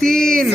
3۔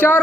4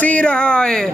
सी रहा है।